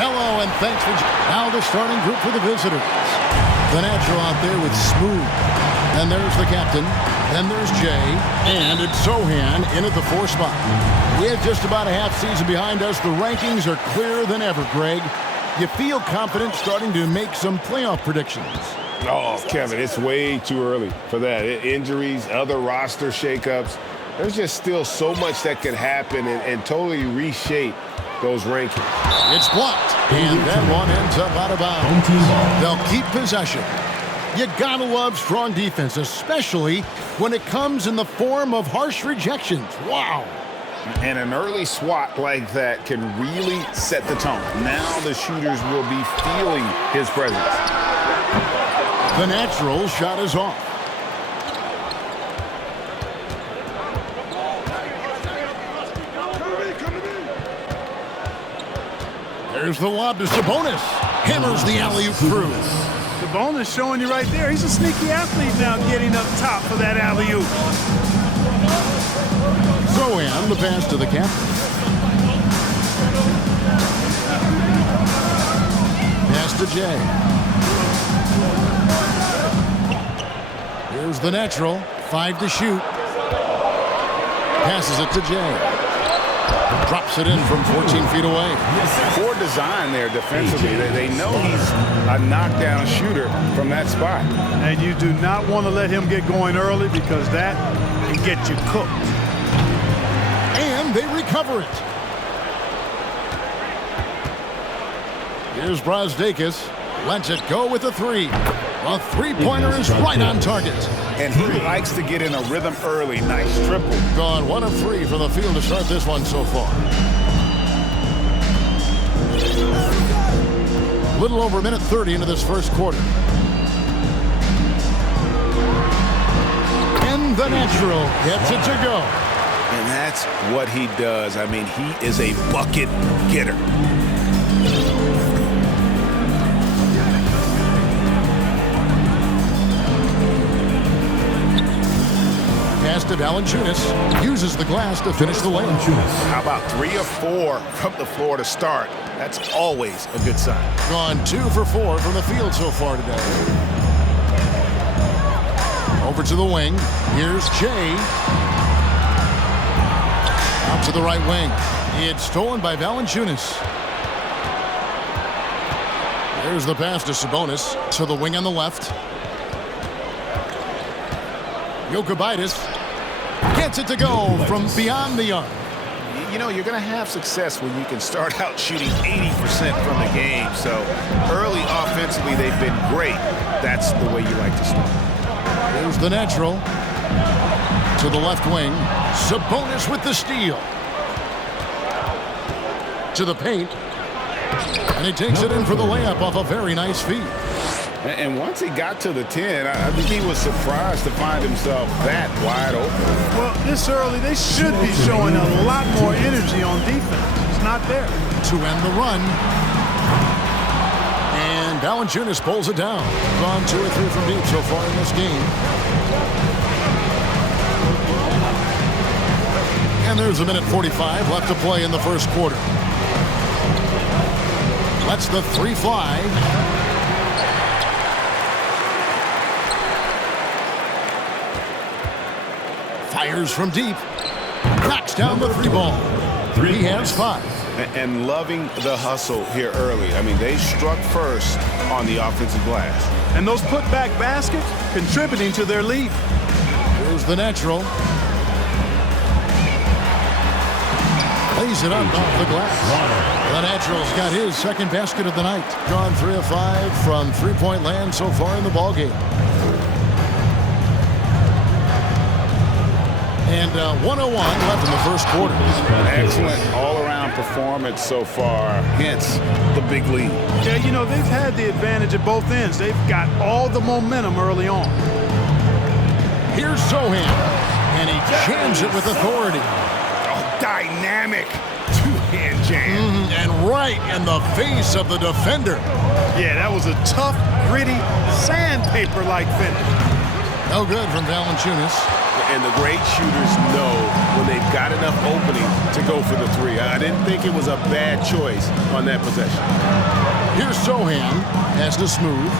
Hello, and thanks for... Now the starting group for the visitors. The natural out there with Smooth. And there's the captain. Then there's Jay. And it's Sohan in at the 4 spot. We have just about a half season behind us. The rankings are clearer than ever, Greg. You feel confident starting to make some playoff predictions. Oh, Kevin, it's way too early for that. Injuries, other roster shakeups. There's just still so much that could happen and totally reshape those rankings. It's blocked, and that one ends up out of bounds. They'll keep possession. You gotta love strong defense, especially when it comes in the form of harsh rejections. Wow. And an early swat like that can really set the tone. Now the shooters will be feeling his presence. The natural shot is off. There's the lob to Sabonis. Hammers the alley-oop through. Sabonis showing you right there. He's a sneaky athlete now getting up top for that alley-oop. Sohan, the pass to the captain. Pass to Jay. Here's the natural. 5 to shoot. Passes it to Jay. Drops it in from 14 feet away. Poor design there defensively. They know he's a knockdown shooter from that spot. And you do not want to let him get going early because that can get you cooked. And they recover it. Here's Brasdakis. Lets it go with a 3. A 3-pointer is right on target. And he likes to get in a rhythm early. Nice triple. Gone 1 of 3 from the field to start this one so far. Little over a minute 30 into this first quarter. And the natural gets it to go. And that's what he does. I mean, he is a bucket getter. Pass to Valanciunas. Uses the glass to finish the layup. How about 3 of 4 from the floor to start? That's always a good sign. Gone 2 for 4 from the field so far today. Over to the wing. Here's Jay. Out to the right wing. It's stolen by Valanciunas. There's the pass to Sabonis. To the wing on the left. Jokic gets it to go from beyond the arc. You know, you're going to have success when you can start out shooting 80% from the game. So early offensively, they've been great. That's the way you like to start. Here's the natural. To the left wing. Sabonis with the steal. To the paint. And he takes it in for the layup off a very nice feed. And once he got to the 10, I think he was surprised to find himself that wide open. Well, this early, they should be showing a lot more energy on defense. It's not there. To end the run. And Valanciunas pulls it down. Gone 2 or 3 from deep so far in this game. And there's a minute 45 left to play in the first quarter. Lets the 3 fly. Fires from deep. Knocks down the 3 ball. He has 5. And loving the hustle here early. I mean, they struck first on the offensive glass. And those putback baskets contributing to their lead. Here's the natural. Lays it up off the glass. The natural's got his second basket of the night. Gone 3 of 5 from three-point land so far in the ballgame. And 101 left in the first quarter. Excellent all-around performance so far, hence the big lead. Yeah, you know, they've had the advantage at both ends. They've got all the momentum early on. Here's Sohan, and he jams it with authority. Oh, dynamic two-hand jam. And right in the face of the defender. Yeah, that was a tough, gritty, sandpaper-like finish. No good from Valanciunas. And the great shooters know when they've got got enough opening to go for the three. I didn't think it was a bad choice on that possession. Here's Sohan, has to Smooth.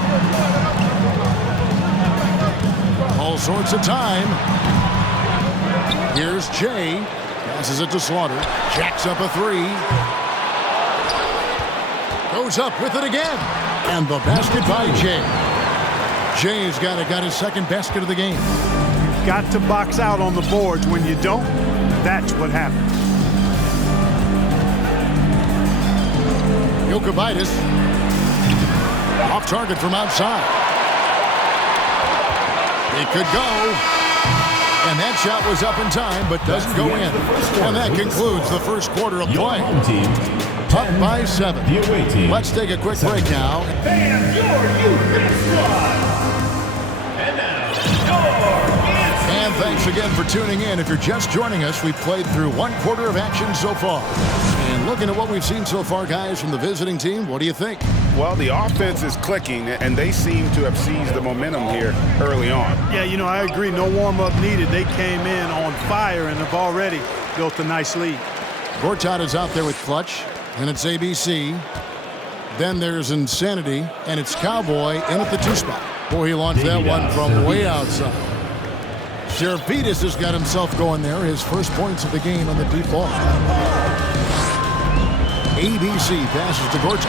All sorts of time. Here's Jay, passes it to Slaughter, jacks up a three. Goes up with it again. And the basket by Jay. Jay's got his second basket of the game. You've got to box out on the boards. When you don't, that's what happens. Jokic off target from outside. It could go. And that shot was up in time, but doesn't go in. And that concludes the first quarter of play. Up by 7. Let's take a quick break now. And your youth squad. And now, And thanks again for tuning in. If you're just joining us, we've played through one quarter of action so far. And looking at what we've seen so far, guys, from the visiting team, what do you think? Well, the offense is clicking, and they seem to have seized the momentum here early on. Yeah, you know, I agree. No warm-up needed. They came in on fire and have already built a nice lead. Gortat is out there with clutch, and it's ABC. Then there's Insanity, and it's Cowboy in at the 2 spot. Boy, he launched that one from way outside. Serafitis has got himself going there. His first points of the game on the deep ball. ABC passes to Gortat.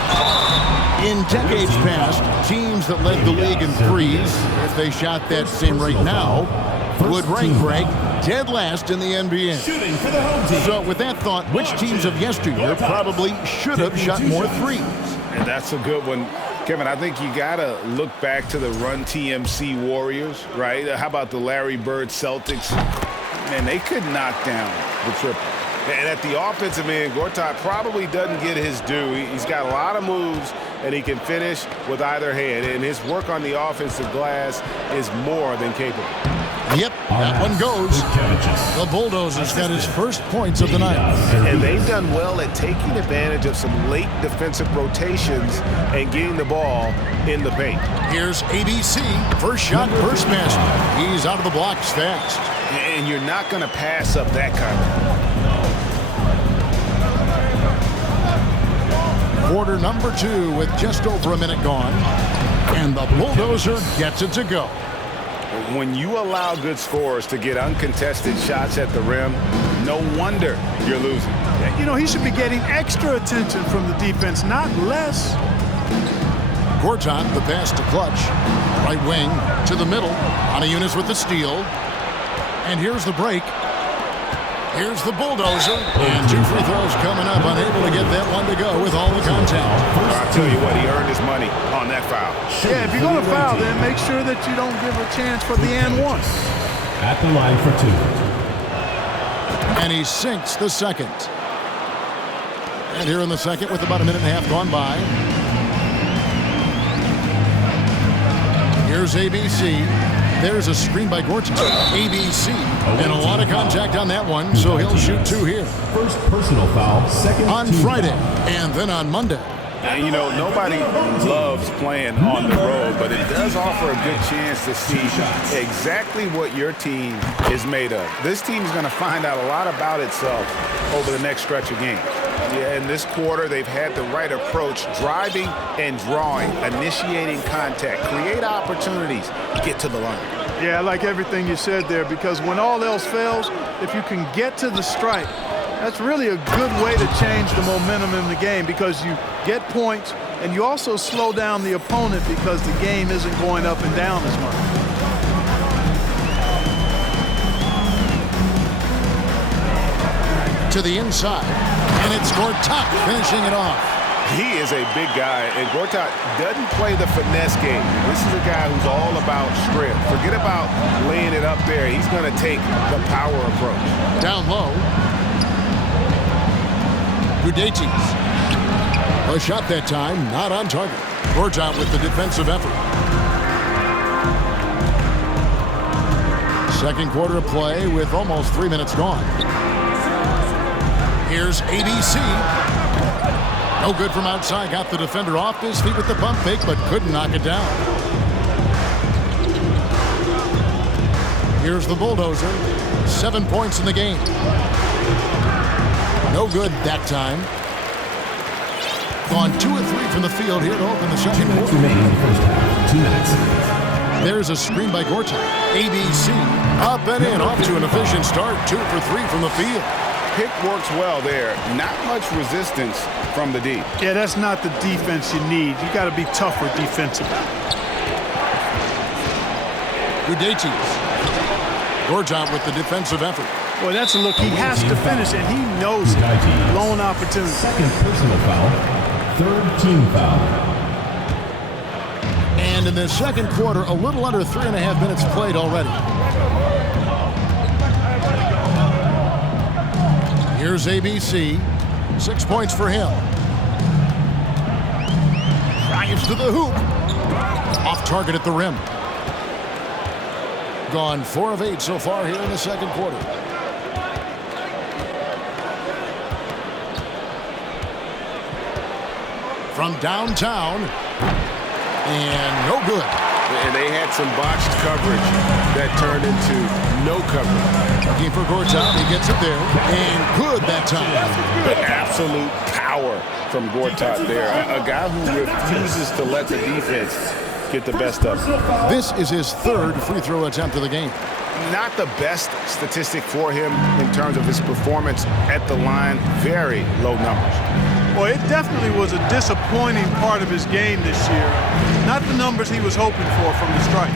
In decades past, teams that led the league in threes, if they shot that same rate now, would rank dead last in the NBA. shooting for the home team. So with that thought, which teams of yesteryear probably should have shot more threes? And that's a good one. Kevin, I think you got to look back to the Run TMC Warriors, right? How about the Larry Bird Celtics? Man, they could knock down the triple. And at the offensive end, Gortat probably doesn't get his due. He's got a lot of moves, and he can finish with either hand. And his work on the offensive glass is more than capable. Yep, that one goes. The Bulldozers got his first points of the night. And they've done well at taking advantage of some late defensive rotations and getting the ball in the paint. Here's ABC. First shot, first basket. He's out of the blocks fast. And you're not going to pass up that kind of. Quarter number 2 with just over a minute gone. And the Bulldozer gets it to go. When you allow good scorers to get uncontested shots at the rim, no wonder you're losing. You know, he should be getting extra attention from the defense, not less. Gortat, the pass to Clutch. Right wing to the middle. Anajunas with the steal. And here's the break. Here's the Bulldozer. And 2 free throws coming up. Unable to get that one to go with all the contact. I'll tell you what, he earned his money on that foul. Yeah, if you're going to foul, then make sure that you don't give a chance for the and one. At the line for 2. And he sinks the second. And here in the second with about a minute and a half gone by. Here's ABC. There's a screen by Gortat. ABC. And a lot of contact on that one, so he'll shoot 2 here. First personal foul, second on team Friday, foul. and then on Monday. And, you know, nobody loves playing on the road, but it does offer a good chance to see exactly what your team is made of. This team is going to find out a lot about itself over the next stretch of games. Yeah, in this quarter, they've had the right approach, driving and drawing, initiating contact, create opportunities, get to the line. Yeah, I like everything you said there, because when all else fails, if you can get to the stripe, that's really a good way to change the momentum in the game, because you get points and you also slow down the opponent because the game isn't going up and down as much. To the inside, and it's Gortat finishing it off. He is a big guy, and Gortat doesn't play the finesse game. This is a guy who's all about strength. Forget about laying it up there. He's going to take the power approach. Down low. Gudetis. A shot that time, not on target. Gortat with the defensive effort. Second quarter of play with almost 3 minutes gone. Here's ABC. No good from outside. Got the defender off his feet with the pump fake, but couldn't knock it down. Here's the Bulldozer. 7 points in the game. No good that time. Gone 2 of 3 from the field here to open the second quarter. Remaining in the first half. 2 minutes. There's a screen by Gortat. ABC up and in, off to an efficient start. 2 for 3 from the field. Pick works well there. Not much resistance from the D. Yeah, that's not the defense you need. You got to be tougher defensively. Udetis. Gortat with the defensive effort. Boy, that's a look. He has to finish, and he knows it. Lone opportunity. Second personal foul. Third team foul. And in the second quarter, a little under 3.5 minutes played already. Here's ABC. 6 points for him. Drives to the hoop. Off target at the rim. Gone 4 of 8 so far here in the second quarter. From downtown, and no good. And they had some botched coverage that turned into no coverage. Looking for Gortat, he gets it there, and good that time. The absolute power from Gortat there. A guy who refuses to let the defense get the best of him. This is his 3rd free throw attempt of the game. Not the best statistic for him in terms of his performance at the line. Very low numbers. Well, it definitely was a disappointing part of his game this year. Not the numbers he was hoping for from the stripe.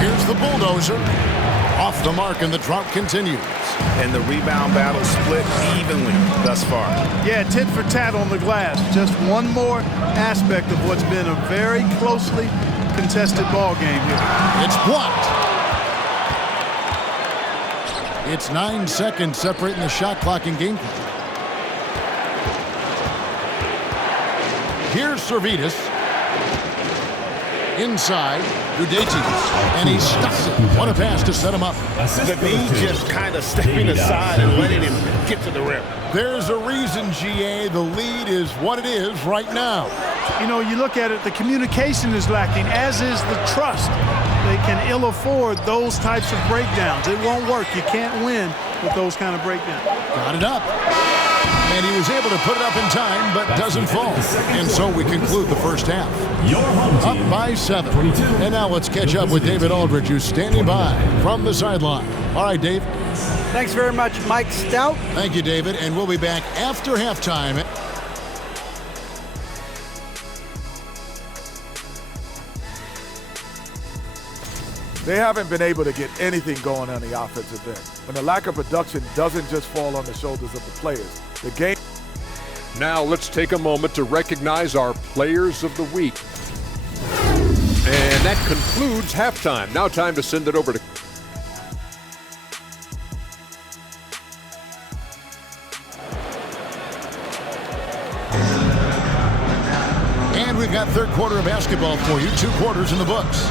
Here's the bulldozer. Off the mark, and the drought continues. And the rebound battle split evenly thus far. Yeah, tit for tat on the glass. Just one more aspect of what's been a very closely contested ball game here. It's blocked. It's 9 seconds separating the shot clock and game clock. Here's Servetus. Inside, Udetis. And he stops it. What a pass to set him up. The D just kind of stepping aside and letting him get to the rim. There's a reason, GA, the lead is what it is right now. You know, you look at it, the communication is lacking, as is the trust. They can ill afford those types of breakdowns. It won't work. You can't win with those kind of breakdowns. Got it up. And he was able to put it up in time, but doesn't fall. And so we conclude the first half. Your home team. Up by 7. And now let's catch up with David Aldridge, who's standing by from the sideline. All right, Dave. Thanks very much, Mike Stout. Thank you, David. And we'll be back after halftime. They haven't been able to get anything going on the offensive end. When the lack of production doesn't just fall on the shoulders of the players. The game. Now let's take a moment to recognize our Players of the Week. And that concludes halftime. Now time to send it over to And we've got third quarter of basketball for you. 2 quarters in the books.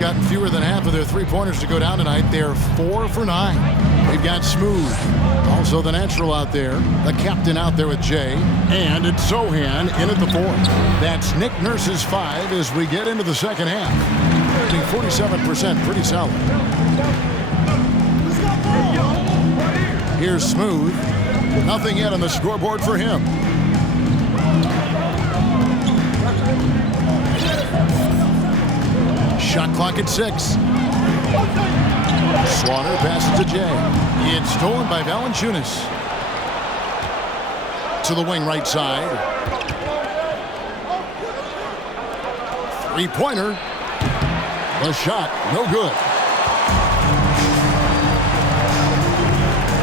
Gotten fewer than half of their three-pointers to go down tonight. They're 4 for 9. We've got Smooth, also the natural out there, the captain out there with Jay, and it's Sohan in at the 4. That's Nick Nurse's 5 as we get into the second half. 47%, pretty solid. Here's Smooth. Nothing yet on the scoreboard for him. Shot clock at 6. Slaughter passes to Jay. It's stolen by Valanciunas. To the wing right side. Three-pointer. The shot, no good.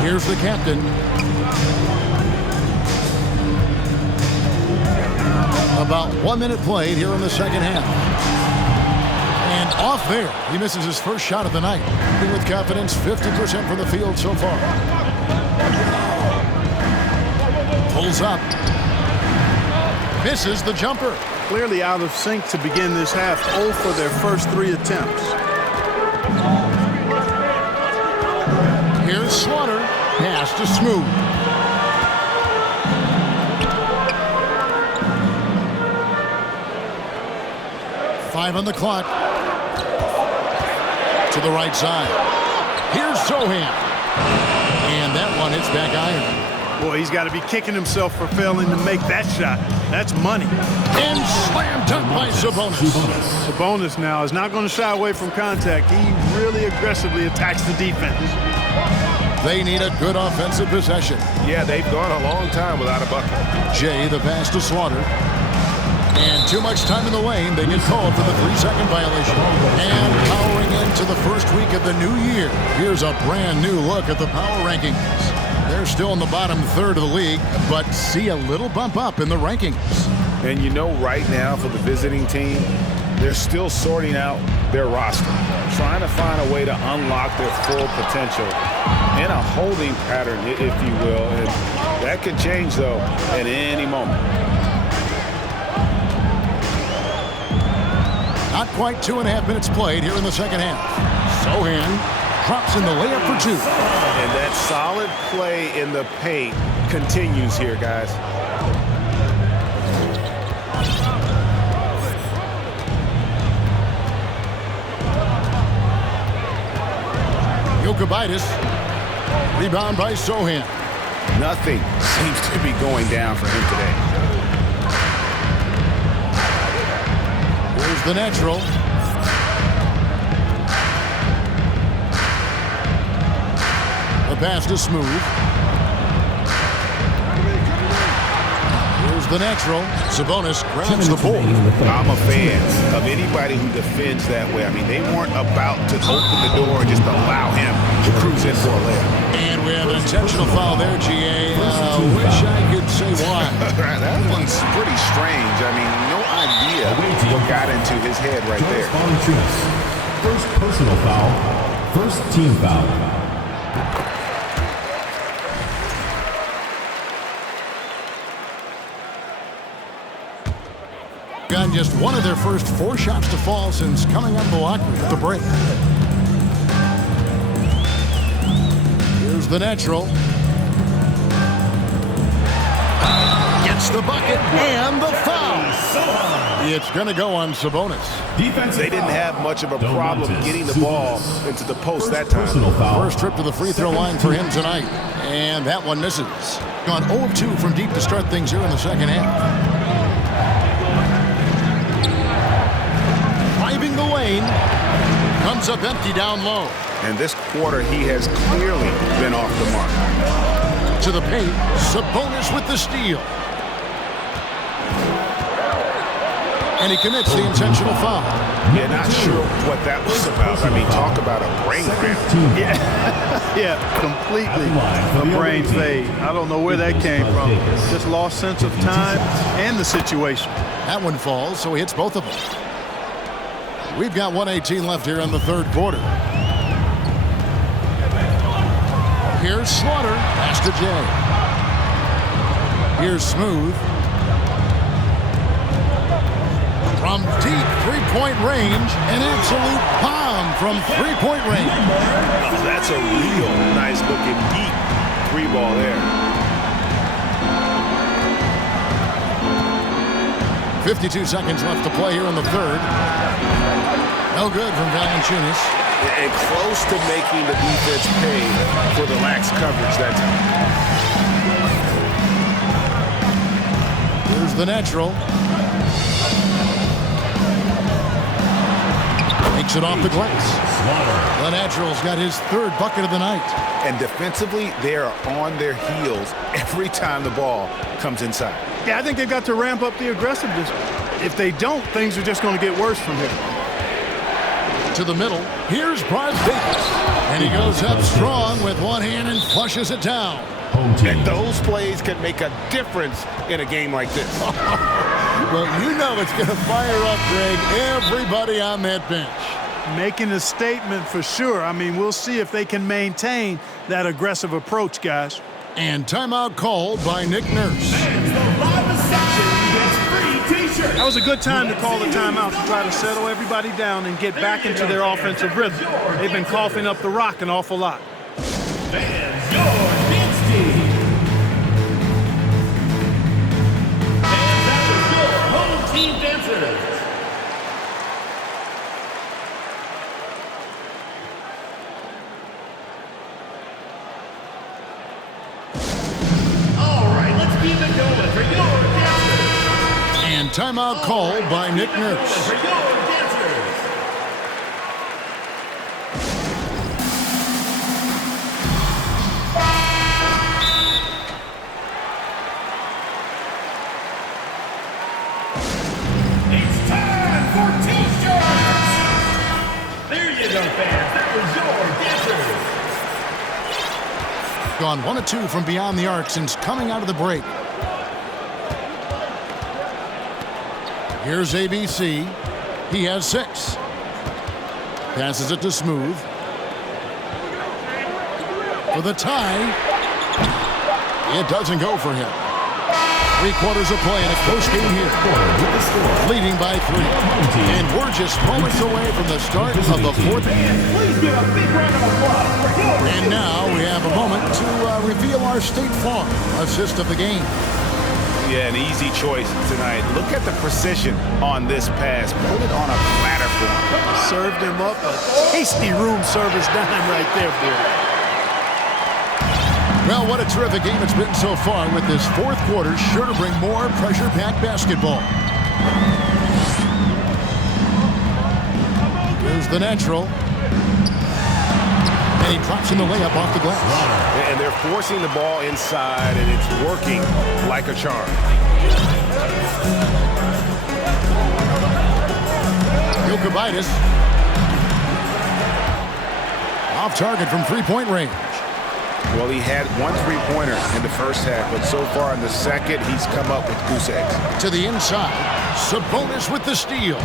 Here's the captain. About 1 minute played here in the second half. And off there, he misses his first shot of the night. With confidence, 50% from the field so far. Pulls up. Misses the jumper. Clearly out of sync to begin this half. 0 for their first 3 attempts. Here's Slaughter. Pass to Smooth. 5 on the clock. To the right side. Here's Sohan. And that one hits back iron. Boy, he's got to be kicking himself for failing to make that shot. That's money. And slam dunk by Sabonis. Sabonis now is not going to shy away from contact. He really aggressively attacks the defense. They need a good offensive possession. Yeah, they've gone a long time without a bucket. Jay, the pass to Slaughter. And too much time in the lane. They get called for the 3-second violation. And powering into the first week of the new year, here's a brand new look at the power rankings. They're still in the bottom third of the league, but see a little bump up in the rankings. And you know right now for the visiting team, they're still sorting out their roster, trying to find a way to unlock their full potential in a holding pattern, if you will. And that could change, though, at any moment. Not quite 2.5 minutes played here in the second half. Sohan drops in the layup for 2. And that solid play in the paint continues here, guys. Jokic, rebound by Sohan. Nothing seems to be going down for him today. Here's the natural. The pass to Smooth. Here's the natural. Sabonis grabs the ball. I'm a fan of anybody who defends that way. I mean, they weren't about to open the door and just allow him to cruise in for a layup. And we have an intentional foul there, GA. Wish I could say why. That one's pretty strange. I mean, no idea what got into his head right there. First personal foul. First team foul. Got just one of their first 4 shots to fall since coming out of the locker room at the break. Here's the natural. Gets the bucket and the foul. It's going to go on Sabonis. They didn't have much of a problem getting the ball into the post that time. First trip to the free throw line for him tonight. And that one misses. Gone 0 of 2 from deep to start things here in the second half. Driving the lane. Comes up empty down low. And this quarter, he has clearly been off the mark. To the paint. Sabonis with the steal. And he commits the intentional foul. Yeah, not sure what that was about. I mean, talk about a brain cramp. Yeah, completely a brain fade. I don't know where that came from. Just lost sense of time and the situation. That one falls, so he hits both of them. We've got 1:18 left here in the third quarter. Here's Slaughter. Pass to Jay. Here's Smooth. From deep three-point range, an absolute bomb from three-point range. That's a real nice-looking deep three ball there. 52 seconds left to play here in the third. No good from Valanciunas. And close to making the defense pay for the lax coverage that time. Here's the natural. Takes it off the glass. The natural's got his third bucket of the night. And defensively, they are on their heels every time the ball comes inside. Yeah, I think they've got to ramp up the aggressiveness. If they don't, things are just going to get worse from here. To the middle. Here's Davis. And he goes up strong with one hand and flushes it down. And those plays can make a difference in a game like this. Well, you know it's going to fire up, Greg, everybody on that bench. Making a statement for sure. I mean, we'll see if they can maintain that aggressive approach, guys. And timeout called by Nick Nurse. That was a good time to call the timeout to try to settle everybody down and get back into their offensive rhythm. They've been coughing up the rock an awful lot. Fans, your dance team. And that was your home team dancers. timeout called by Nick Nurse. For your dancers. It's time for T-shirts. There you go, fans. That was your dancers. Gone 1 of 2 from beyond the arc since coming out of the break. Here's ABC. He has 6. Passes it to Smooth. For the tie. It doesn't go for him. 3/4 of play in a close game here. Leading by 3. And we're just moments away from the start of the 4th. Please give a big round of applause for your And now we have a moment to reveal our State Farm assist of the game. Yeah, an easy choice tonight. Look at the precision on this pass. Put it on a platter for him. Served him up a tasty room service dime right there, boy. Well, what a terrific game it's been so far, with this 4th quarter sure to bring more pressure-packed basketball. Here's the natural. And he drops in the layup off the glass. And they're forcing the ball inside, and it's working like a charm. Jokic. Off target from three-point range. Well, he had 1 3-pointer in the first half, but so far in the second, he's come up with goose eggs. To the inside. Sabonis with the steal.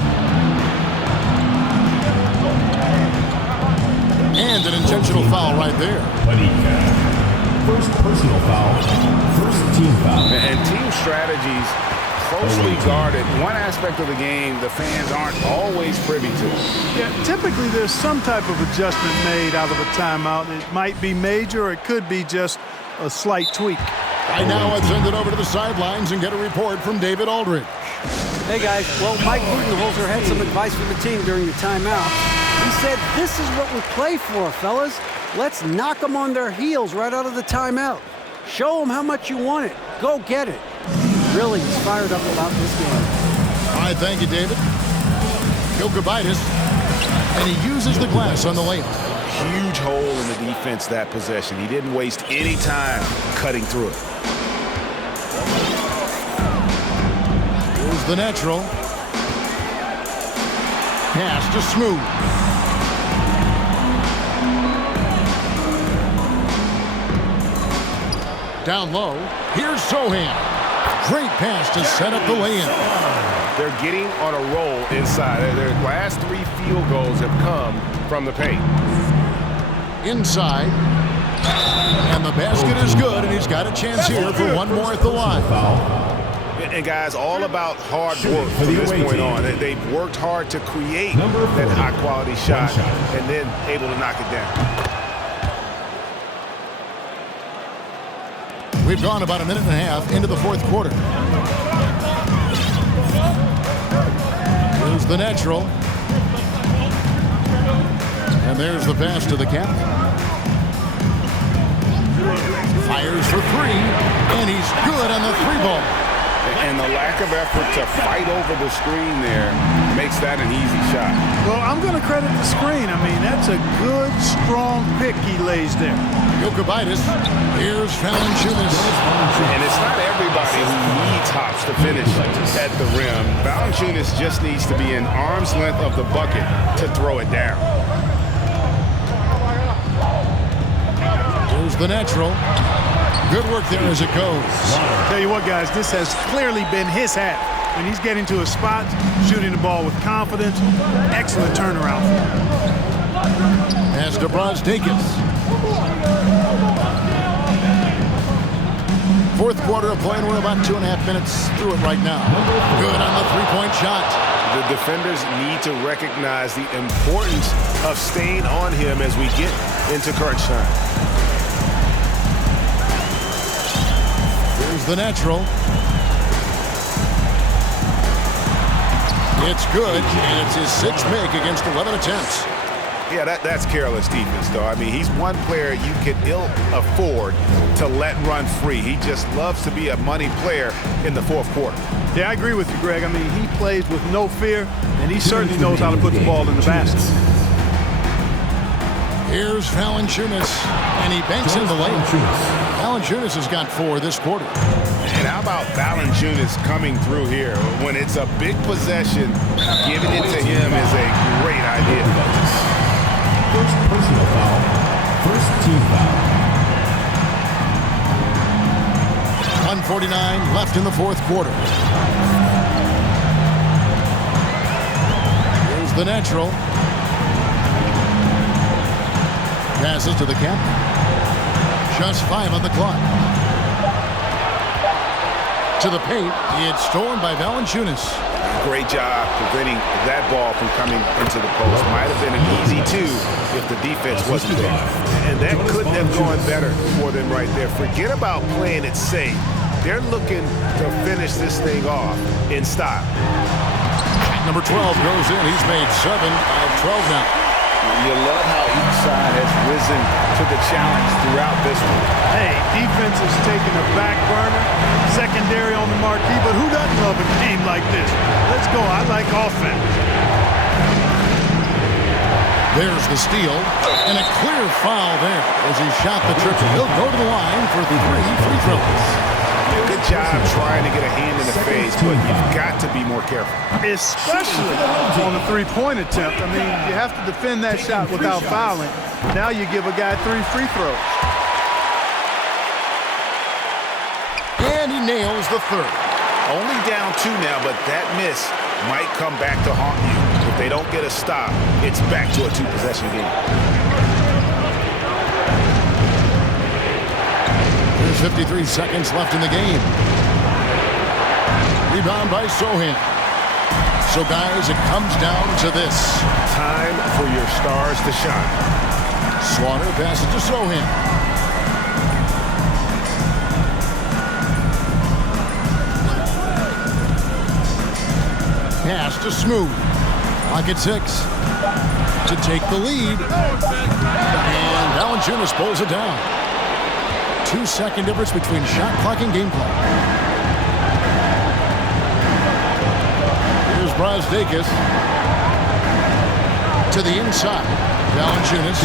And an intentional foul right there. First personal foul. First team foul. And team strategies closely guarded. One aspect of the game the fans aren't always privy to. Yeah, typically there's some type of adjustment made out of a timeout. It might be major, or it could be just a slight tweak. Right now, let's send it over to the sidelines and get a report from David Aldridge. Hey, guys. Well, Mike Budenholzer had some advice for the team during the timeout. He said, this is what we play for, fellas. Let's knock them on their heels right out of the timeout. Show them how much you want it. Go get it. Really is fired up about this game. All right, thank you, David. Jokic, and he uses the glass on the layup. Huge hole in the defense that possession. He didn't waste any time cutting through it. Here's the natural. Pass to Smooth. Down low. Here's Sohan. Great pass to set up the lay-in. They're getting on a roll inside. Their last 3 field goals have come from the paint. Inside. And the basket is good, and he's got a chance here for one more at the line. And guys, all about hard work from this point on. They've worked hard to create that high-quality shot and then able to knock it down. We've gone about a minute and a half into the 4th quarter. Here's the natural. And there's the pass to the captain. Fires for 3, and he's good on the 3-ball. And the lack of effort to fight over the screen there makes that an easy shot. Well, I'm going to credit the screen. I mean, that's a good, strong pick he lays there. Jokic. Here's Valanciunas. And it's not everybody who needs hops to finish at the rim. Valanciunas just needs to be an arm's length of the bucket to throw it down. Here's the natural. Good work there as it goes. Tell you what, guys, this has clearly been his hat. When he's getting to a spot, shooting the ball with confidence, excellent turnaround. As Brazdeikis. 4th quarter of play, and we're about 2.5 minutes through it right now. Good on the 3-point shot. The defenders need to recognize the importance of staying on him as we get into crunch time. Here's the natural. It's good, and it's his 6th make against 11 attempts. Yeah, that's careless defense, though. I mean, he's one player you can ill afford to let run free. He just loves to be a money player in the fourth quarter. Yeah, I agree with you, Greg. I mean, he plays with no fear, and he certainly knows how to put the ball in the basket. Here's Valanciunas, and he banks in the lane. Valanciunas has got 4 this quarter. And how about Valanciunas coming through here? When it's a big possession, giving it to him is a great idea. First personal foul. First team foul. 1:49 left in the fourth quarter. Here's the natural. Passes to the captain. Just 5 on the clock. To the paint. It's stolen by Valanciunas. Great job preventing that ball from coming into the post. Might have been an easy 2 if the defense wasn't there. And that couldn't have gone better for them right there. Forget about playing it safe. They're looking to finish this thing off in style. Number 12 goes in. He's made 7 of 12 now. You love how each side has risen to the challenge throughout this one. Hey, defense is taking a back burner, secondary on the marquee, but who doesn't love a game like this? Let's go. I like offense. There's the steal, and a clear foul there as he shot the triple. He'll go to the line for 3 free throws. Good job trying to get a hand in the face, but you've got to be more careful. Especially on the three-point attempt. I mean, you have to defend that shot without fouling. Now you give a guy 3 free throws. And he nails the 3rd. Only down 2 now, but that miss might come back to haunt you. If they don't get a stop, it's back to a 2-possession game. There's 53 seconds left in the game. Rebound by Sohan. So, guys, it comes down to this. Time for your stars to shine. Slaughter passes to Sohan. Pass to Smooth. Clock at 6 to take the lead. And Valanciunas pulls it down. 2-second difference between shot clock and game clock. Here's Brasdeikis to the inside. Valanciunas,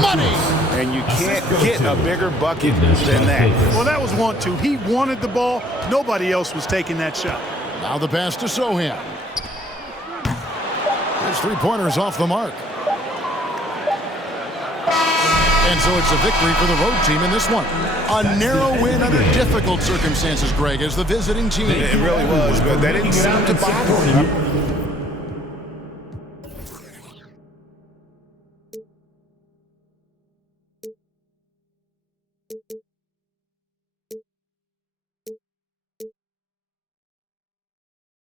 money! And you can't get a bigger bucket than that. Well, that was 1-2. He wanted the ball. Nobody else was taking that shot. Now the pass to Sohan. His 3-pointers off the mark. And so it's a victory for the road team in this one. A narrow win under difficult circumstances, Greg, as the visiting team. It really was, but that didn't seem to bother him.